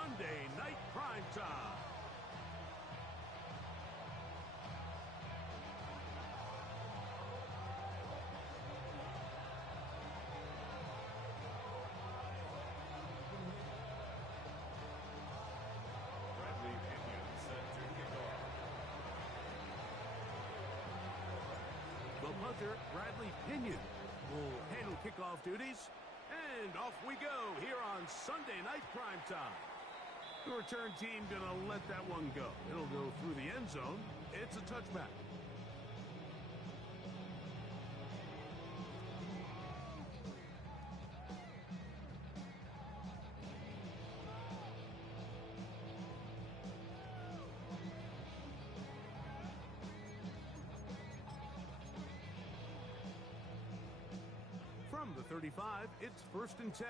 Sunday Night Prime Time. Bradley Pinion set to kick off. The punter, Bradley Pinion, will handle kickoff duties. And off we go here on Sunday Night Prime Time. The return team going to let that one go. It'll go through the end zone. It's a touchback. From the 35, it's 1st and 10.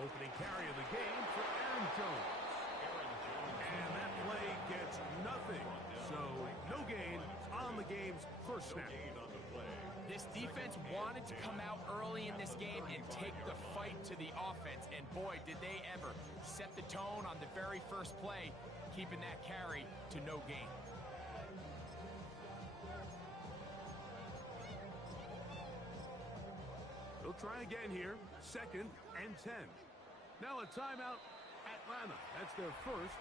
Opening carry of the game for Aaron Jones. And that play gets nothing. So no gain on the game's first snap. This defense wanted to come out early in this game and take the fight to the offense. And boy, did they ever set the tone on the very first play, keeping that carry to no gain. They'll try again here. 2nd and 10. Now a timeout, Atlanta. That's their first.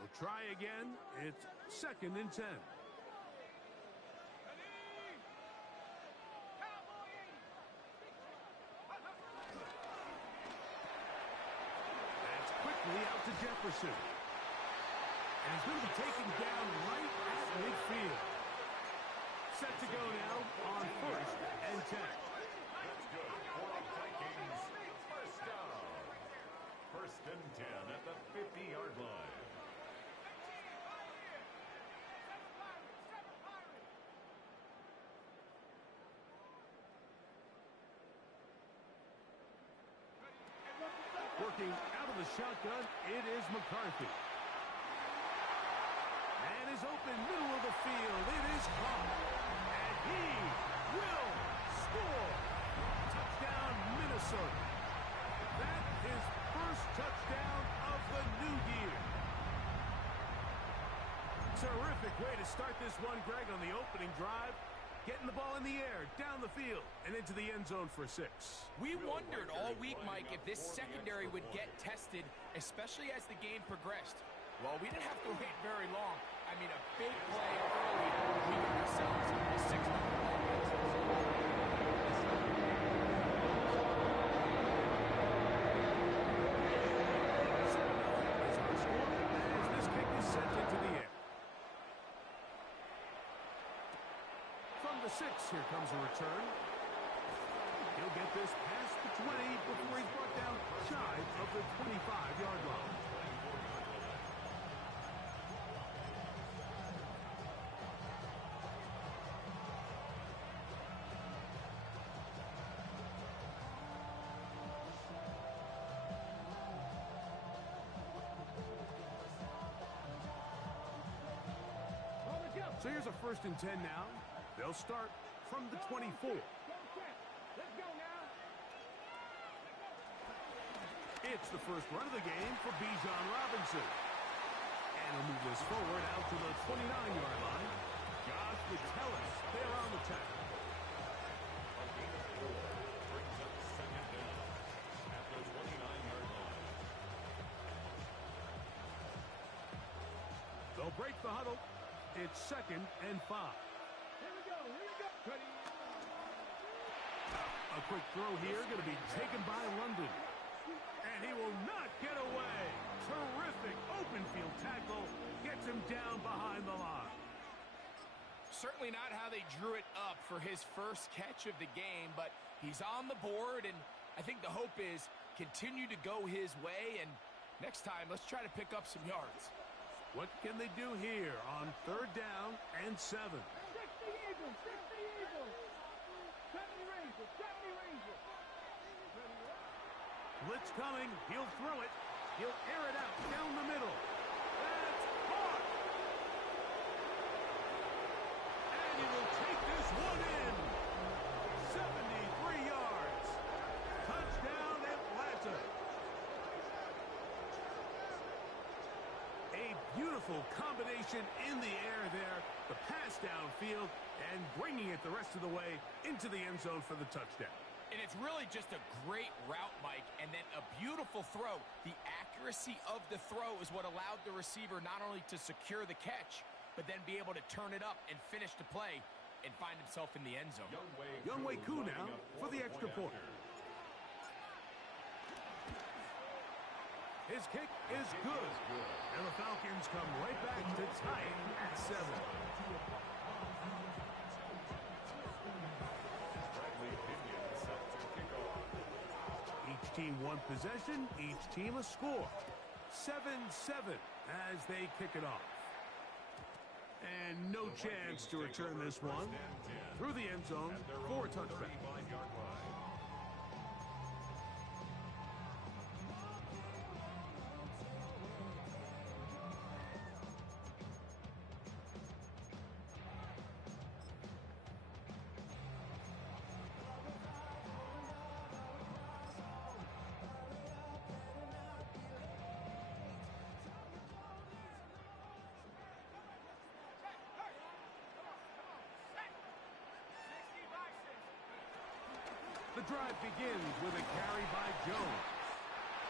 They'll try again. It's 2nd and 10. That's quickly out to Jefferson. And he's going to be taken down right at midfield. Set to go now on 1st and 10. That's good for the Vikings. First down. 1st and 10 at the 50-yard line. Working out of the shotgun, it is McCarthy. And is open, middle of the field. It is caught. And he will score. Touchdown, Minnesota. That is first touchdown of the new year. Terrific way to start this one, Greg, on the opening drive. Getting the ball in the air, down the field, and into the end zone for 6. We wondered all week, Mike, if this secondary would get tested, especially as the game progressed. Well, we didn't have to wait very long. I mean, a big play early. We got ourselves a 6-0 offense. Is our score as this kick is sent into the air. From the 6, here comes a return. He'll get this past the 20 before he's brought down shy of the 25-yard line. So here's a 1st and 10 now. They'll start from the 24. It's the first run of the game for Bijan Robinson. And he'll move this forward out to the 29-yard line. Josh Metellus there on the tackle. Brings up 2nd down at the 29-yard line. They'll break the huddle. It's 2nd and 5. Here we go. A quick throw here, going to be taken by London. And he will not get away. Terrific open field tackle. Gets him down behind the line. Certainly not how they drew it up for his first catch of the game, but he's on the board, and I think the hope is continue to go his way, and next time, let's try to pick up some yards. What can they do here on 3rd down and 7? 60 Eagles, 60 Eagles. 70 Rangers, 70 Rangers. Blitz coming. He'll throw it. He'll air it out down the middle. That's caught. And he will take this one in. 73 yards. Touchdown, Atlanta. A beautiful combination in the air there. The pass downfield and bringing it the rest of the way into the end zone for the touchdown. And it's really just a great route, Mike, and then a beautiful throw. The accuracy of the throw is what allowed the receiver not only to secure the catch, but then be able to turn it up and finish the play and find himself in the end zone. Younghoe Koo now for the extra point. His kick is good. And the Falcons come right back to tie it at 7. Each team one possession, each team a score. 7-7 as they kick it off. And no chance to return this one through the end zone for a touchback. The drive begins with a carry by Jones.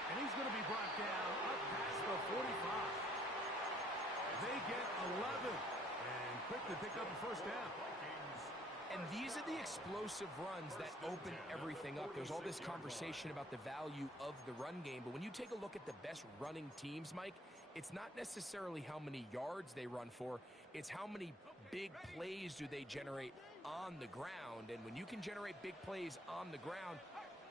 And he's going to be brought down up past the 45. They get 11 and quick to pick up a first down. And these are the explosive runs that open everything up. There's all this conversation about the value of the run game, but when you take a look at the best running teams, Mike, it's not necessarily how many yards they run for, it's how many big plays do they generate on the ground. And when you can generate big plays on the ground,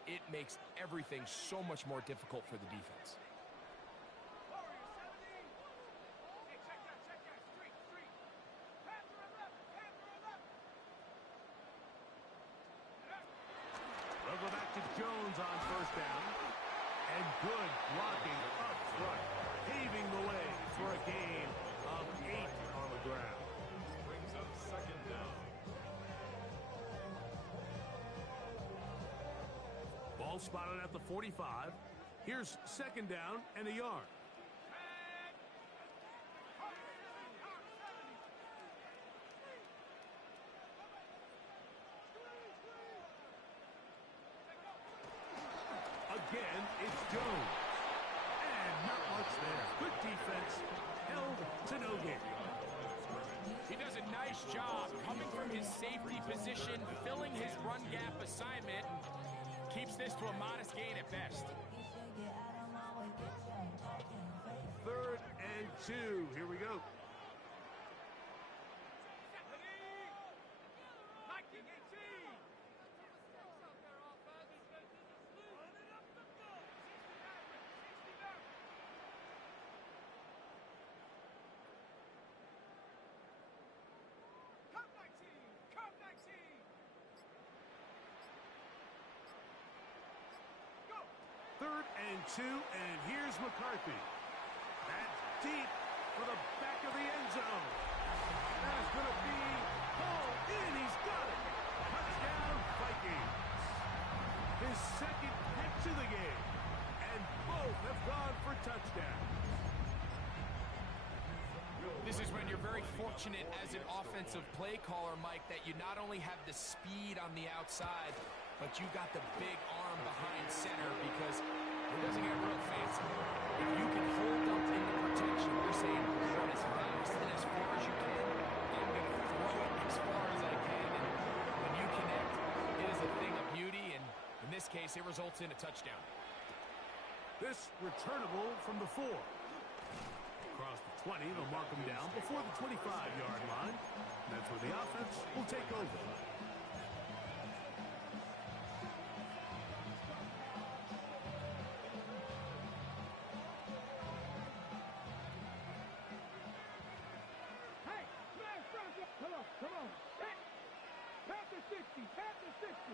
it makes everything so much more difficult for the defense. They'll go back to Jones on first down. And good blocking up front, paving the way for a gain of 8 on the ground. Brings up second down. Ball spotted at the 45. Here's second down and a yard. Again, it's Jones. And not much there. Good defense. Held to no gain. He does a nice job coming from his safety position, filling his run gap assignment, and keeps this to a modest gain at best. 3rd and 2. Here we go. Third and 2, and here's McCarthy. That's deep for the back of the end zone. That's going to be hauled in. He's got it. Touchdown, Vikings. His second catch of the game, and both have gone for touchdowns. This is when you're very fortunate as an offensive play caller, Mike, that you not only have the speed on the outside, but you got the big arm behind center, because it doesn't get real fancy. If you can hold up in the protection, you're saying run as fast and as far as you can. I'm going to throw it as far as I can. And when you connect, it is a thing of beauty, and in this case, it results in a touchdown. This returnable from the 4. Across the 20, they'll mark him down before the 25-yard line. That's where the offense will take over. Hey, smash Bronco. Come on, come on. Pat the 60, pat the 60.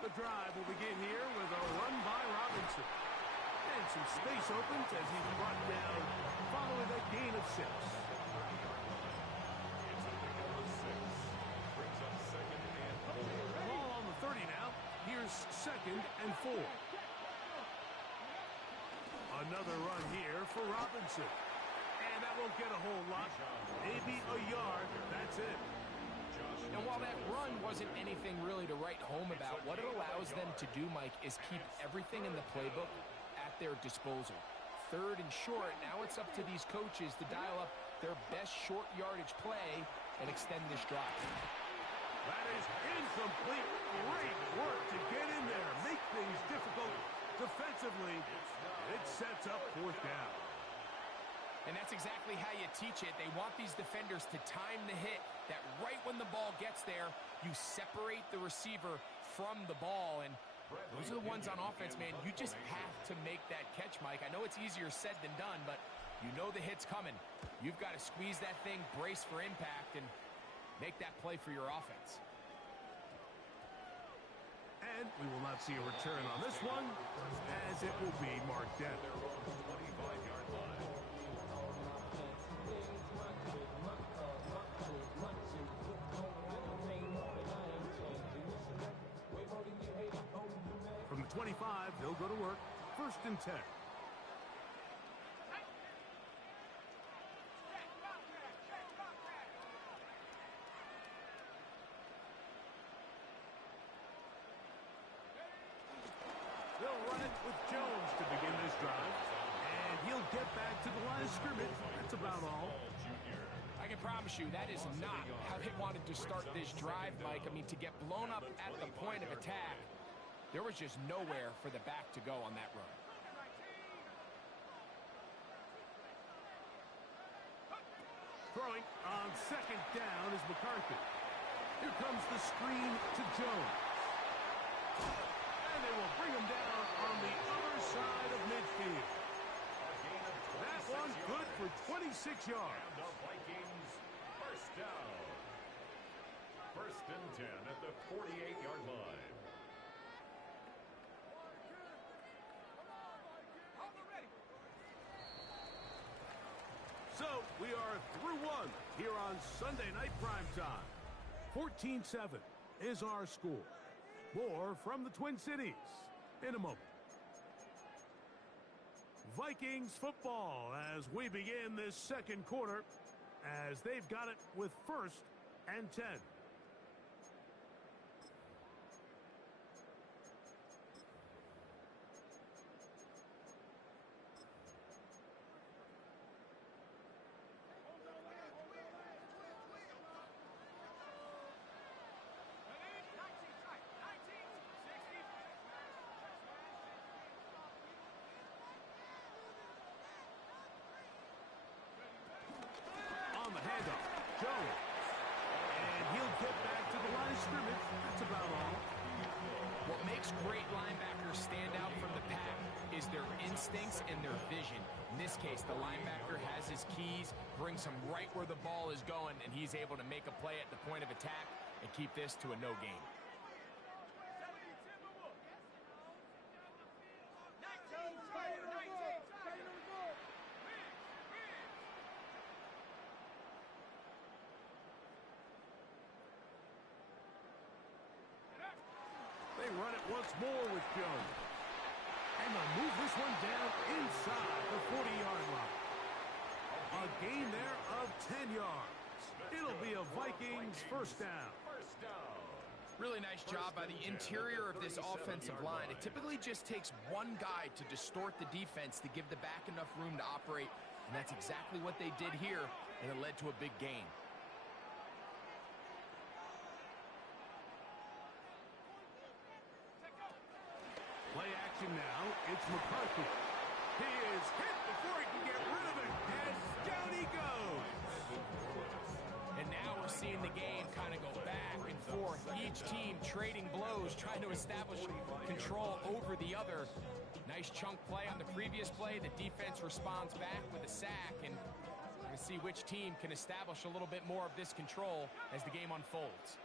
The drive will begin here with a run by Robinson. And some space opens as he's brought down following that gain of 6. Ball on the 30 now. Here's 2nd and 4. Another run here for Robinson. And that won't get a whole lot. Maybe a yard. That's it. And while that run wasn't anything really to write home about, what it allows them to do, Mike, is keep everything in the playbook at their disposal. 3rd and short, now it's up to these coaches to dial up their best short yardage play and extend this drive. That is incomplete. Great work to get in there, make things difficult defensively. It sets up 4th down. And that's exactly how you teach it. They want these defenders to time the hit, that right when the ball gets there, you separate the receiver from the ball. And those are the ones on offense, man. You just have to make that catch, Mike. I know it's easier said than done, but you know the hit's coming. You've got to squeeze that thing, brace for impact, and make that play for your offense. And we will not see a return on this one, as it will be marked down. From the 25, they'll go to work. 1st and 10. They'll run it with Jones to begin this drive. And he'll get back to the line of scrimmage. That's about all. I can promise you that is not how they wanted to start this drive, Mike. I mean, to get blown up at the point of attack, there was just nowhere for the back to go on that run. Throwing on 2nd down is McCarthy. Here comes the screen to Jones. And they will bring him down on the other side of midfield. That one good for 26 yards. And the Vikings first down. 1st and 10 at the 48-yard line. So we are through one here on Sunday Night Primetime. 14-7 is our score. More from the Twin Cities in a moment. Vikings football as we begin this 2nd quarter, as they've got it with 1st and 10. Handoff, Jones. And he'll get back to the line of scrimmage. That's about all. What makes great linebackers stand out from the pack is their instincts and their vision. In this case, the linebacker has his keys, brings him right where the ball is going, and he's able to make a play at the point of attack and keep this to a no gain. They run it once more with Jones. And they'll move this one down inside the 40-yard line. A gain there of 10 yards. It'll be a Vikings first down. Really nice job by the interior of this offensive line. It typically just takes one guy to distort the defense to give the back enough room to operate, and that's exactly what they did here, and it led to a big gain. Play action now. It's McCarthy. He is hit before he can get rid of it, and down he goes. And now we're seeing the game kind of go back and forth. Each team trading blows, trying to establish control over the other. Nice chunk play on the previous play. The defense responds back with a sack, and we're going to see which team can establish a little bit more of this control as the game unfolds.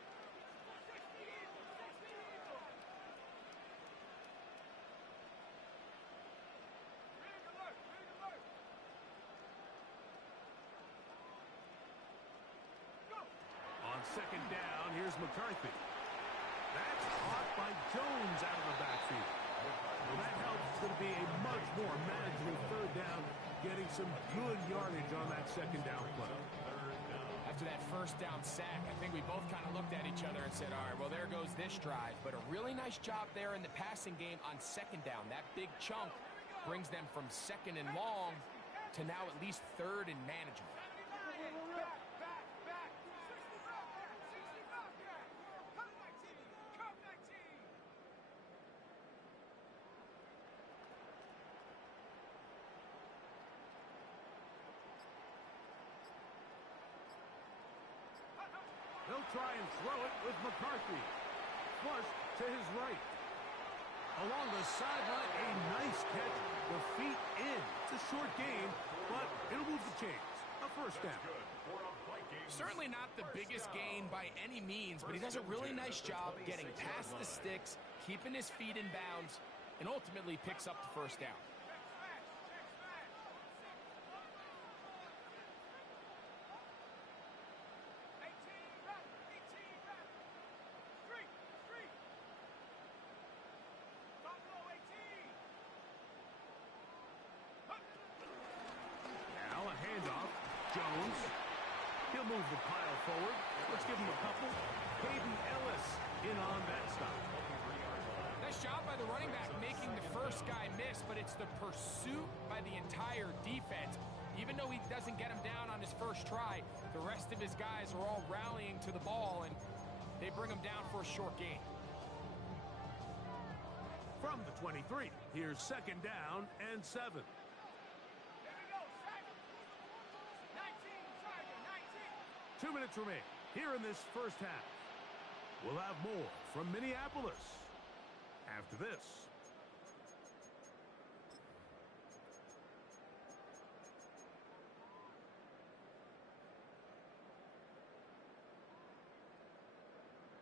second down. Here's McCarthy. That's caught by Jones out of the backfield. Well, that helps. It's going to be a much more manageable third down, getting some good yardage on that second down play. After that first down sack, I think we both kind of looked at each other and said, all right, well, there goes this drive. But a really nice job there in the passing game on second down. That big chunk brings them from second and long to now at least third and manageable. They'll try and throw it with McCarthy. Flush to his right. Along the sideline, a nice catch. The feet in. It's a short game, but it'll move the chains. A first down. Certainly not the biggest gain by any means, but he does a really nice job getting past the sticks, keeping his feet in bounds, and ultimately picks up the first down. Jones. He'll move the pile forward. Let's give him a couple. Hayden Ellis in on that stop. Nice job by the running back making the first guy miss, but it's the pursuit by the entire defense. Even though he doesn't get him down on his first try, the rest of his guys are all rallying to the ball, and they bring him down for a short gain. From the 23, here's second down and 7. 2 minutes remain here in this first half. We'll have more from Minneapolis after this.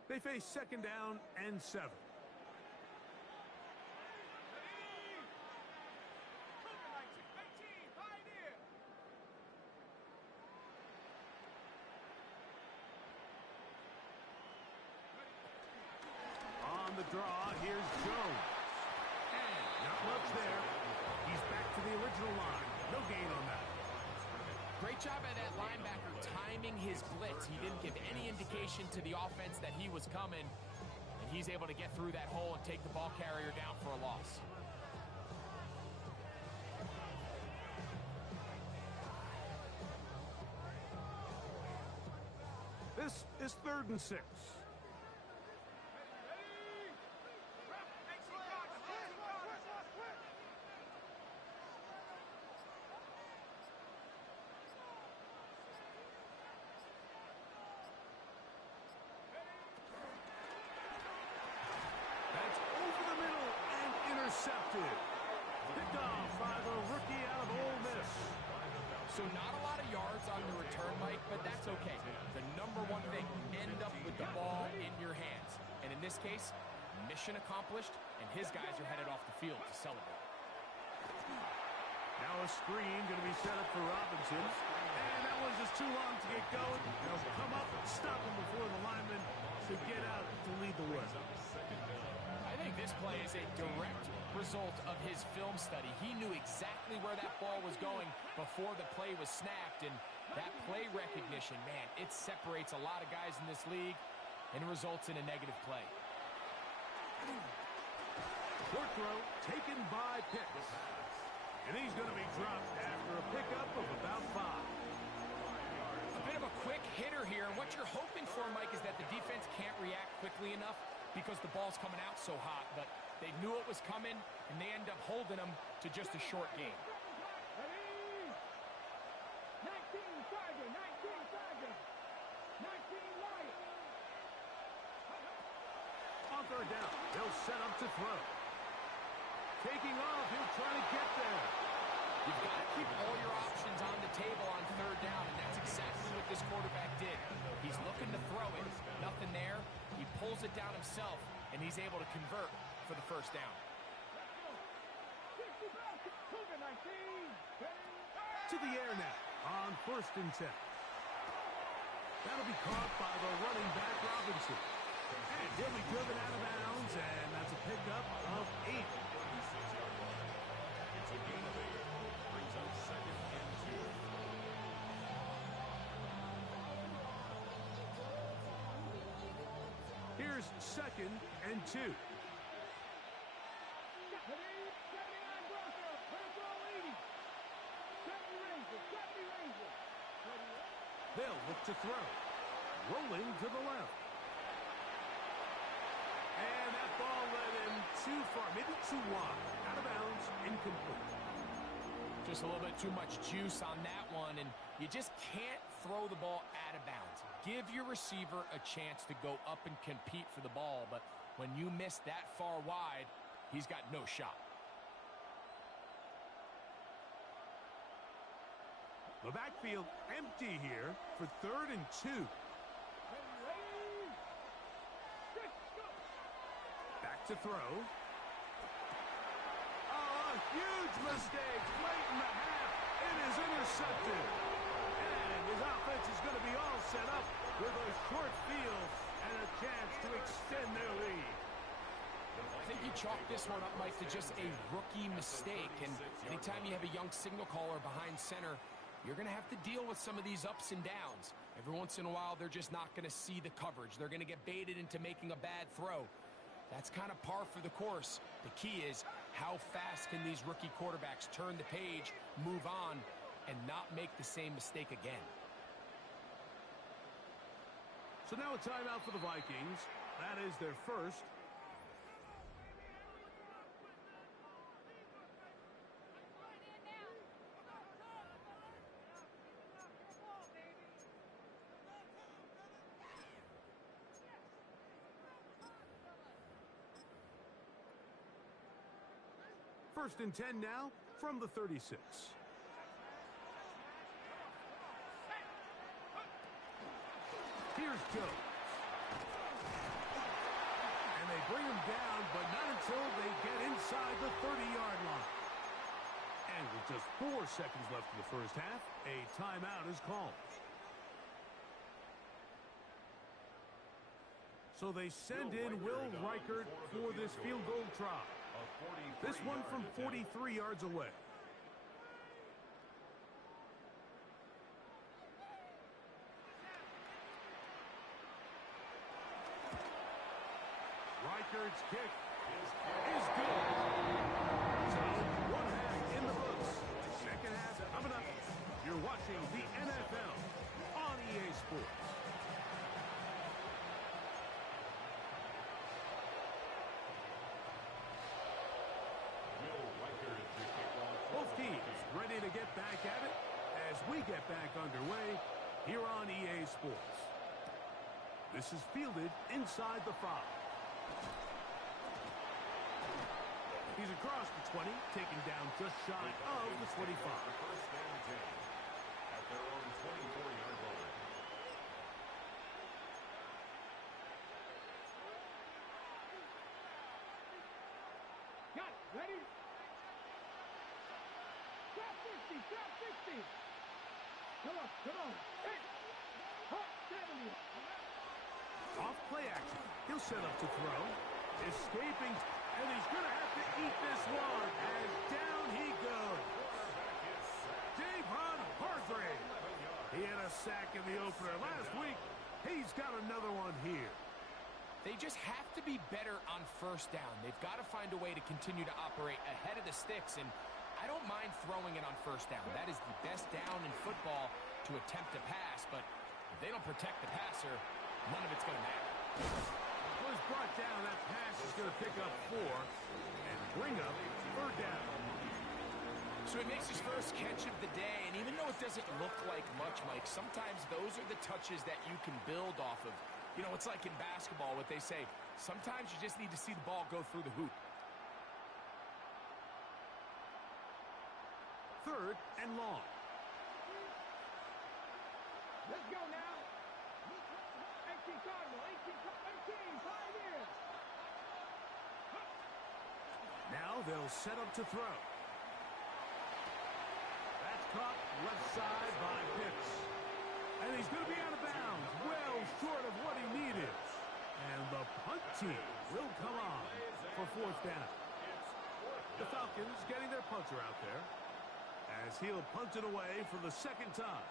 They face second down and 7. The draw, here's Jones. And not much there. He's back to the original line. No gain on that. Great job by that linebacker timing his blitz. He didn't give any indication to the offense that he was coming, and he's able to get through that hole and take the ball carrier down for a loss. This is 3rd and 6. Intercepted. Picked off by the rookie out of Ole Miss. So not a lot of yards on the return, Mike, but that's okay. The number one thing, end up with the ball in your hands. And in this case, mission accomplished, and his guys are headed off the field to celebrate. Now a screen going to be set up for Robinson. And that one's just too long to get going. They'll come up and stop him before the lineman to get out to lead the way. I think this play is a direct result of his film study. He knew exactly where that ball was going before the play was snapped, and that play recognition, man, it separates a lot of guys in this league and results in a negative play. Short throw taken by Pitts. And he's going to be dropped after a pickup of about 5. A bit of a quick hitter here, and what you're hoping for, Mike, is that the defense can't react quickly enough because the ball's coming out so hot, but they knew it was coming, and they end up holding them to just a short game. 19 Tiger, 19 Tiger, 19 Lion. On 3rd down, they'll set up to throw. Taking off, he'll try to get there. You've got to keep all your options on the table on 3rd down, and that's exactly what this quarterback did. He's looking to throw it, nothing there. He pulls it down himself, and he's able to convert for the first down. To the air now on 1st and 10. That'll be caught by the running back, Robinson. And he'll be driven out of bounds, and that's a pickup of 8. 36-yard line. It's a gain of 8. Brings up 2nd and 2. Here's 2nd and 2. 79 Broncos. First roll 80. 70 Rangers. 70 Rangers. They'll look to throw. Rolling to the left. And that ball led him too far, maybe too wide. Out of bounds, incomplete. Just a little bit too much juice on that one, and you just can't throw the ball out of bounds. Give your receiver a chance to go up and compete for the ball, but when you miss that far wide, he's got no shot. The backfield empty here for 3rd and 2. Back to throw. Oh, a huge mistake late in the half. It is intercepted. And his offense is going to be all set up with a short field and a chance to extend their lead. I think you chalk this one up, Mike, to just a rookie mistake. And anytime you have a young signal caller behind center, you're going to have to deal with some of these ups and downs. Every once in a while, they're just not going to see the coverage. They're going to get baited into making a bad throw. That's kind of par for the course. The key is how fast can these rookie quarterbacks turn the page, move on, and not make the same mistake again. So now a timeout for the Vikings. That is their first. First and 10 now from the 36. Here's Jones. And they bring him down, but not until they get inside the 30-yard line. And with just 4 seconds left in the first half, a timeout is called. So they send in Will Reichert for this field goal try. This one from 43 yards away. Reichert's kick is good. So, one half in the books. Second half coming up. You're watching the NFL on EA Sports. Both teams ready to get back at it as we get back underway here on EA Sports. This is fielded inside the 5. He's across the 20, taken down just shy of the 25. First and 10 at their own 24-yard line. Got it. Ready? Drop 60. Drop 60. Come on. Come on. Hey. Hop 70. Off play action. He'll set up to throw. Escaping. And he's going to have to eat this one. And down he goes. Javon Hargrave. He had a sack in the opener last week. He's got another one here. They just have to be better on first down. They've got to find a way to continue to operate ahead of the sticks, and I don't mind throwing it on first down. That is the best down in football to attempt to pass, but if they don't protect the passer, none of it's going to matter. Was brought down. That pass is going to pick up 4 and bring up 3rd down. So he makes his first catch of the day, and even though it doesn't look like much, Mike, sometimes those are the touches that you can build off of. You know, it's like in basketball, what they say, sometimes you just need to see the ball go through the hoop. 3rd and long. Let's go now. 18 Cardinal. 18 Pioneer. Now they'll set up to throw. That's caught left side by Pitts. And he's going to be out of bounds, well short of what he needed. And the punt team will come on for fourth down. The Falcons getting their punter out there as he'll punt it away for the second time.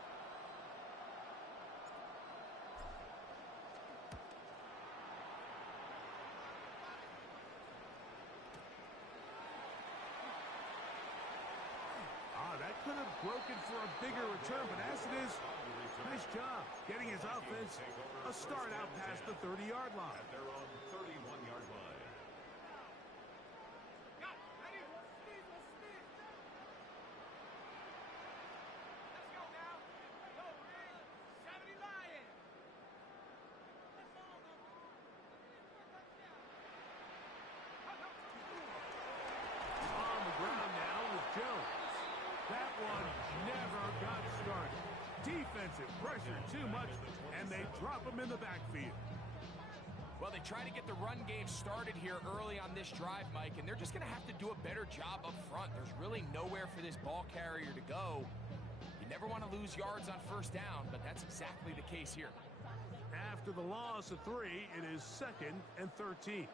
That could have broken for a bigger return, but as it is, nice job getting his offense a start out past the 30-yard line. At their own 31-yard line. On the ground now with Jones. That one never got started. Defensive pressure too much, and they drop him in the backfield. Well, they try to get the run game started here early on this drive, Mike, and they're just going to have to do a better job up front. There's really nowhere for this ball carrier to go. You never want to lose yards on first down, but that's exactly the case here. After the loss of 3, it is 2nd and 13.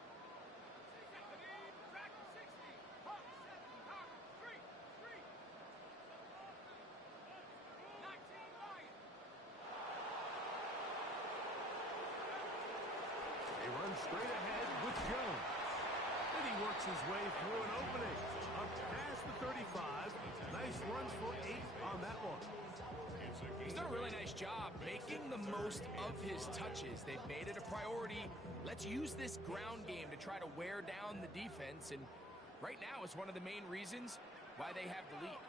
Straight ahead with Jones. And he works his way through an opening. Up past the 35. Nice runs for 8 on that one. He's done a really nice job making the most of his touches. They've made it a priority. Let's use this ground game to try to wear down the defense. And right now it's one of the main reasons why they have the lead.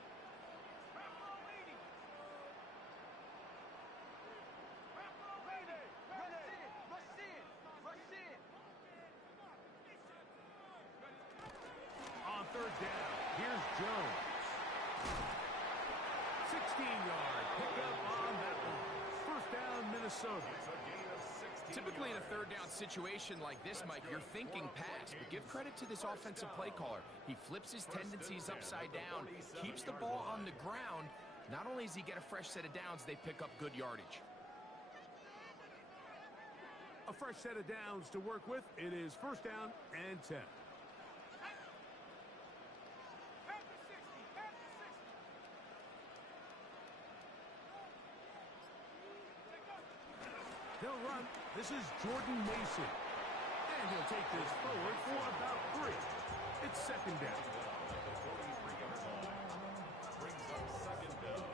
Third down. Here's Jones. 16-yard pickup on that one. First down, Minnesota. Typically in a third down situation like this, Mike, you're thinking pass, but give credit to this offensive play caller. He flips his tendencies upside down, keeps the ball on the ground. Not only does he get a fresh set of downs, they pick up good yardage. A fresh set of downs to work with. It is first down and 10. He'll run. This is Jordan Mason. And he'll take this forward for about 3. It's second down. The 43-yard line brings up second down.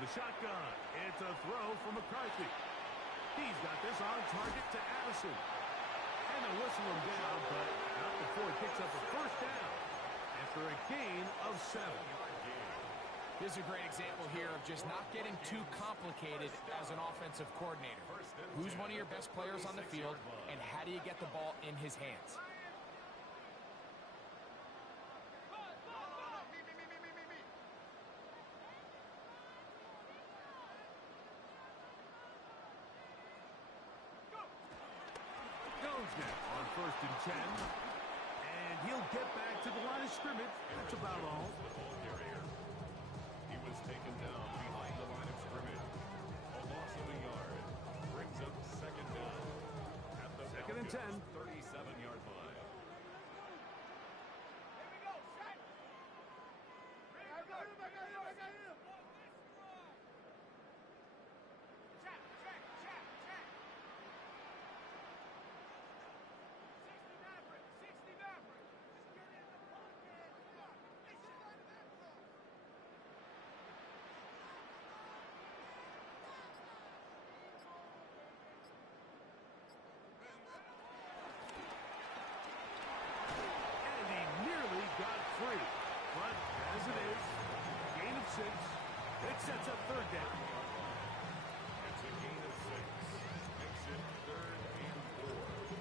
The shotgun. It's a throw for McCarthy. He's got this on target to Addison. And they'll whistle him down, but not before he picks up a first down after a gain of 7. Here's a great example here of just not getting too complicated as an offensive coordinator. Who's one of your best players on the field, and how do you get the ball in his hands? On first and 10. And he'll get back to the line of scrimmage. That's about all. The ball carrier. He was taken down behind the line of scrimmage. A loss of a yard. Brings up second down. At the Second and 10. 37-yard line. Free. But as it is, gain of 6. It sets up third down. It's a gain of 6. Makes it 3rd and 4.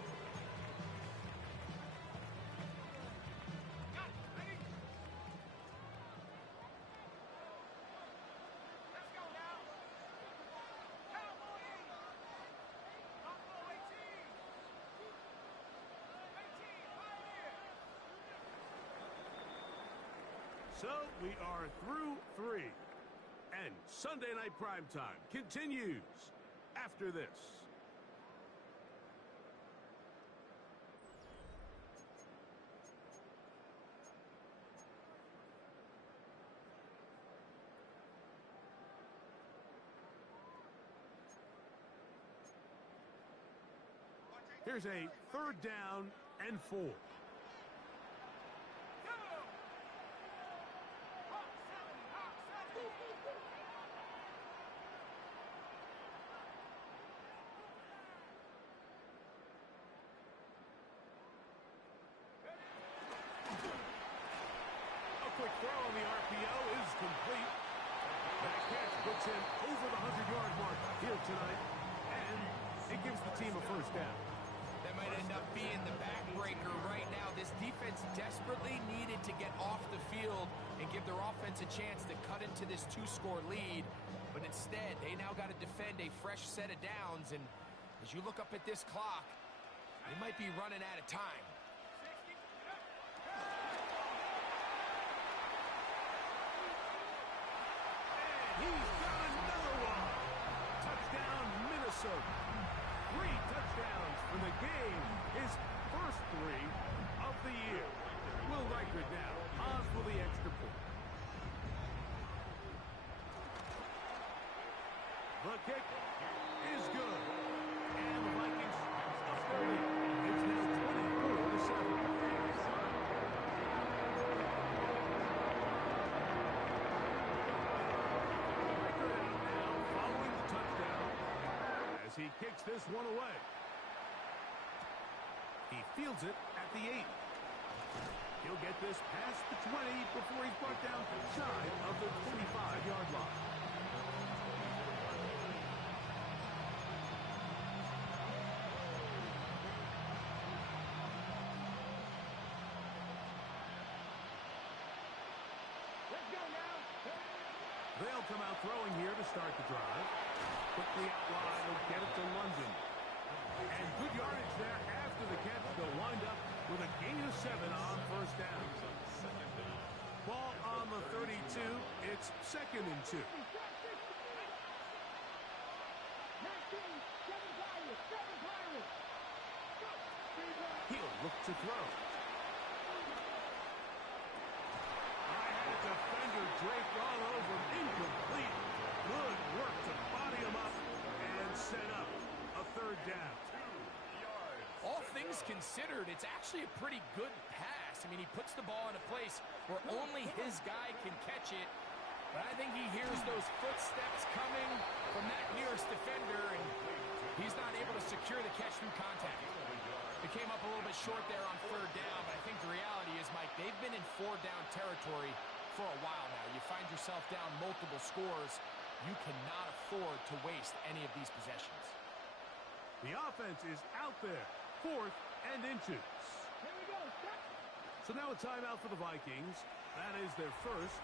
So we are through 3. And Sunday Night Primetime continues after this. Here's a 3rd down and 4. Quick throw on the RPO is complete. That catch puts him over the 100-yard mark here tonight, and it gives the team a 1st down. That might end up being the backbreaker right now. This defense desperately needed to get off the field and give their offense a chance to cut into this 2-score lead, but instead they now got to defend a fresh set of downs, and as you look up at this clock, they might be running out of time. He's got another one. Touchdown, Minnesota. 3 touchdowns for the game. His first 3 of the year. Will Reichard now pause for the extra point. The kick is good. And the Vikings up their lead. It's now 24-7. He kicks this one away. He fields it at the 8. He'll get this past the 20 before he's brought down shy of the 25-yard line. Let's go now. They'll come out throwing here to start the drive. Quickly outline will get it to London. And good yardage there after the catch. They'll wind up with a gain of 7 on 1st down. Ball on the 32. It's 2nd and 2. He'll look to throw. I had a defender draped all over him. Incomplete. Good work to body him up and set up a 3rd down. All things considered, it's actually a pretty good pass. I mean, he puts the ball in a place where only his guy can catch it. But I think he hears those footsteps coming from that nearest defender, and he's not able to secure the catch through contact. It came up a little bit short there on 3rd down, but I think the reality is, Mike, they've been in 4-down territory for a while now. You find yourself down multiple scores. You cannot afford to waste any of these possessions. The offense is out there. 4th and inches. Here we go. Stop. So now a timeout for the Vikings. That is their first.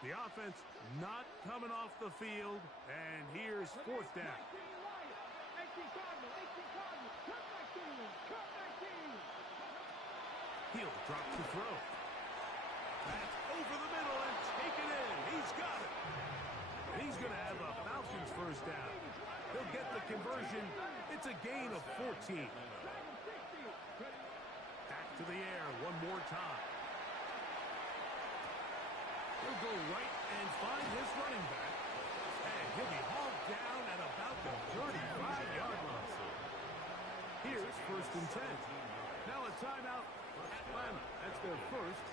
The offense not coming off the field, and here's 4th down. 18 Cardinal. Cut back team. He'll drop to throw. That's over the middle and taken in. He's got it. And he's going to have a Falcons 1st down. He'll get the conversion. It's a gain of 14. Back to the air one more time. He'll go right and find his running back. And he'll be hauled down at about the 35-yard line. Here's 1st and 10. Now a timeout for Atlanta. That's their first.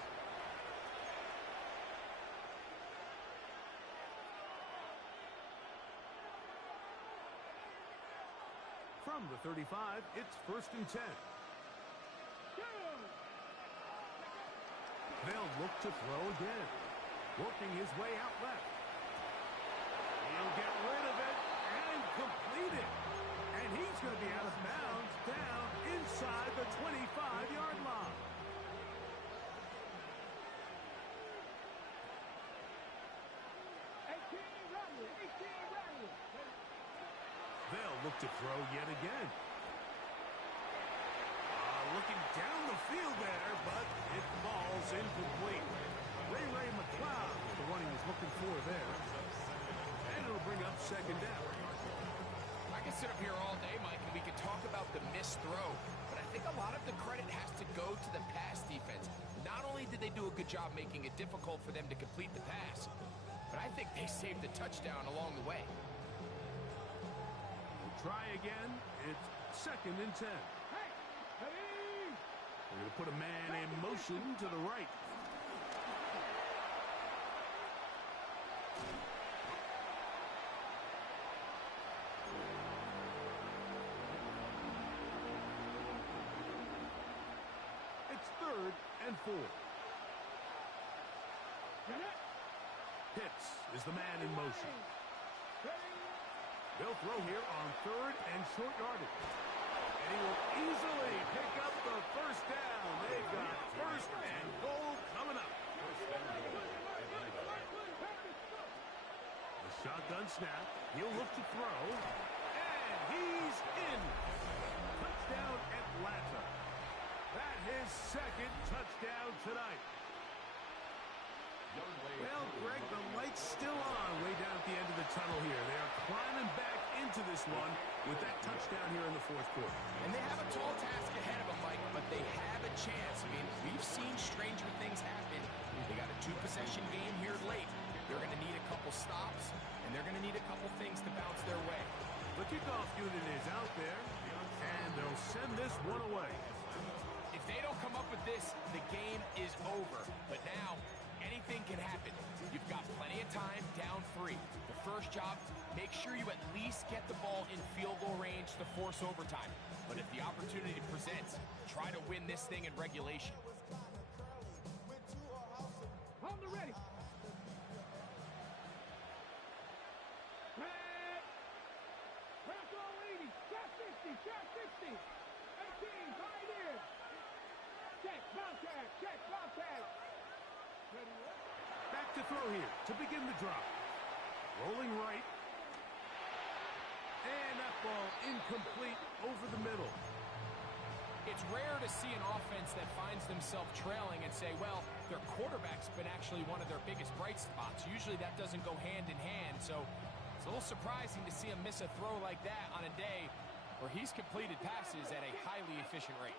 From the 35, it's 1st and 10. They'll look to throw again. Working his way out left. He'll get rid of it and complete it. And he's going to be out of bounds down inside the 25-yard line. look to throw yet again. Looking down the field there, but it falls incomplete. Ray McCloud is the one he was looking for there. And it'll bring up second down. I can sit up here all day, Mike, and we can talk about the missed throw, but I think a lot of the credit has to go to the pass defense. Not only did they do a good job making it difficult for them to complete the pass, but I think they saved the touchdown along the way. We'll try again. It's 2nd and 10. We're going to put a man in motion to the right. It's 3rd and 4. Pitts is the man in motion. They'll throw here on 3rd and short yardage. And he will easily pick up the first down. They've got 1st and goal coming up. The shotgun snap. He'll look to throw. And he's in. Touchdown Atlanta. That his 2nd touchdown tonight. Well, Greg, the light's still on way down at the end of the tunnel here. They are climbing back into this one with that touchdown here in the 4th quarter. And they have a tall task ahead of them, Mike, but they have a chance. I mean, we've seen stranger things happen. They got a 2-possession game here late. They're going to need a couple stops, and they're going to need a couple things to bounce their way. The kickoff unit is out there, and they'll send this one away. If they don't come up with this, the game is over. But now, anything can happen. You've got plenty of time, down 3. The first job, make sure you at least get the ball in field goal range to force overtime. But if the opportunity presents, try to win this thing in regulation. On the ready. Press all 80. Shot 60. Shot 60. 18. Tied in. Check. Bounce tag. Check. Bounce tag. Ready. Back to throw here to begin the drop. Rolling right. And that ball incomplete over the middle. It's rare to see an offense that finds themselves trailing and say, well, their quarterback's been actually one of their biggest bright spots. Usually that doesn't go hand in hand, so it's a little surprising to see him miss a throw like that on a day where he's completed passes at a highly efficient rate.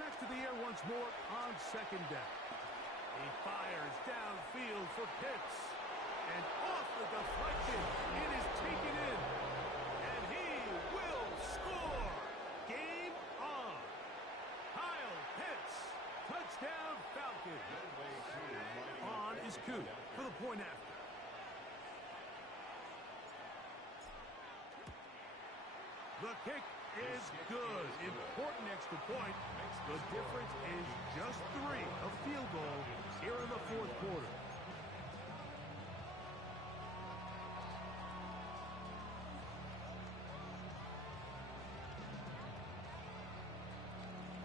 Back to the air once more on 2nd down. He fires downfield for Pitts. And off the deflection, it is taken in. And he will score. Game on. Kyle Pitts. Touchdown Falcons. On is Coop for the point after. The kick is good. Important extra point. The difference is just 3 of field goal here in the 4th quarter.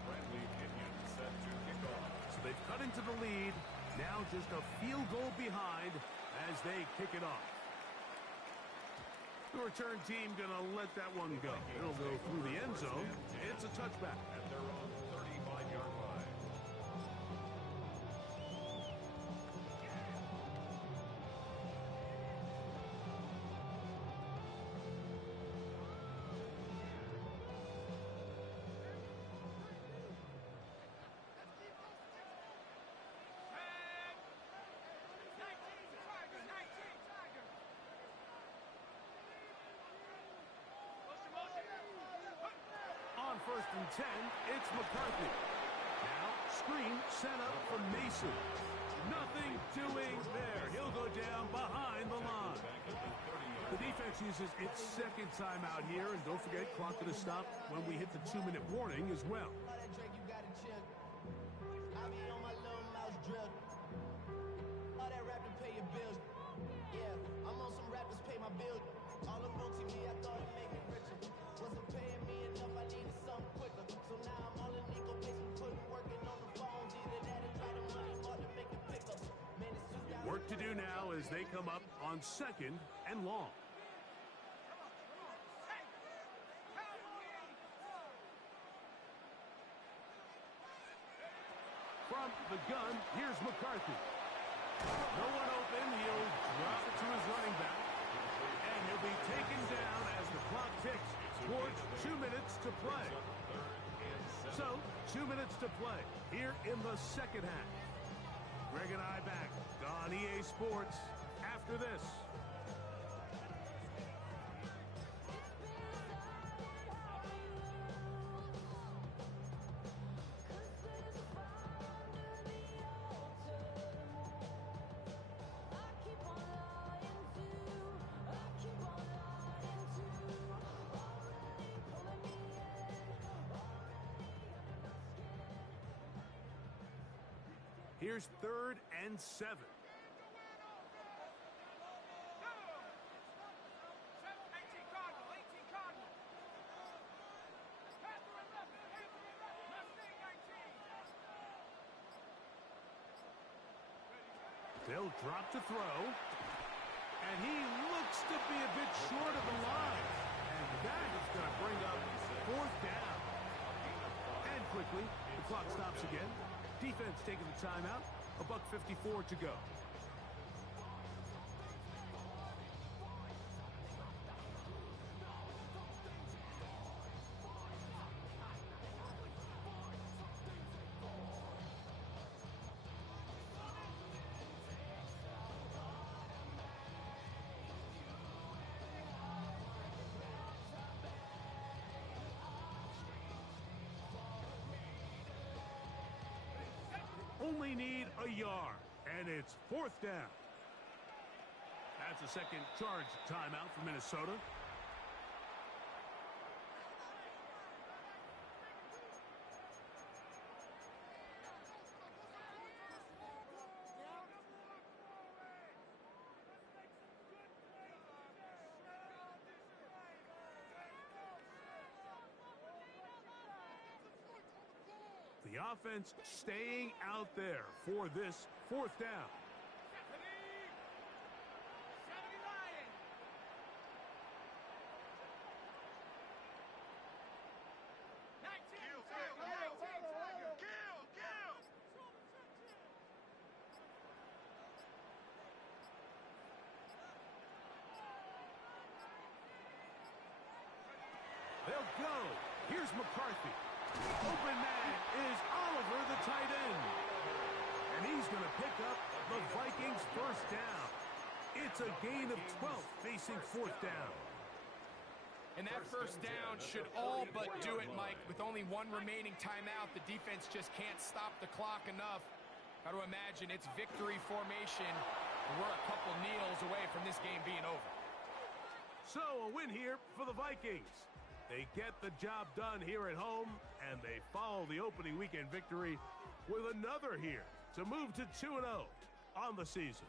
Bradley Pinion set to kick off. So they've cut into the lead. Now just a field goal behind as they kick it off. The return team going to let that one go. It'll go through the end zone. It's a touchback. At their own 35-yard line. On 1st and 10, it's McCarthy. Now, screen set up for Mason. Nothing doing there. He'll go down behind the line. The defense uses its 2nd timeout here, and don't forget, clock going to stop when we hit the 2-minute warning as well. Work to do now as they come up on 2nd and long. From the gun, here's McCarthy. No one open. He'll drop it to his running back. And he'll be taken down as the clock ticks towards 2 minutes to play. So, 2 minutes to play here in the second half. Greg and I back on EA Sports after this. Here's 3rd and 7. They'll drop to throw. And he looks to be a bit short of the line. And that is going to bring up 4th down. And quickly, the clock stops again. Defense taking the timeout. $1:54 to go. Only need a yard, and it's 4th down. That's a second charge timeout for Minnesota. The offense staying out there for this 4th down. They'll go. Here's McCarthy. Open man is Oliver, the tight end. And he's going to pick up the Vikings' 1st down. It's a gain of 12 facing 4th down. And that 1st down should all but do it, Mike. With only one remaining timeout, the defense just can't stop the clock enough. Got to imagine it's victory formation. We're a couple kneels away from this game being over. So a win here for the Vikings. They get the job done here at home, and they follow the opening weekend victory with another here to move to 2-0 on the season.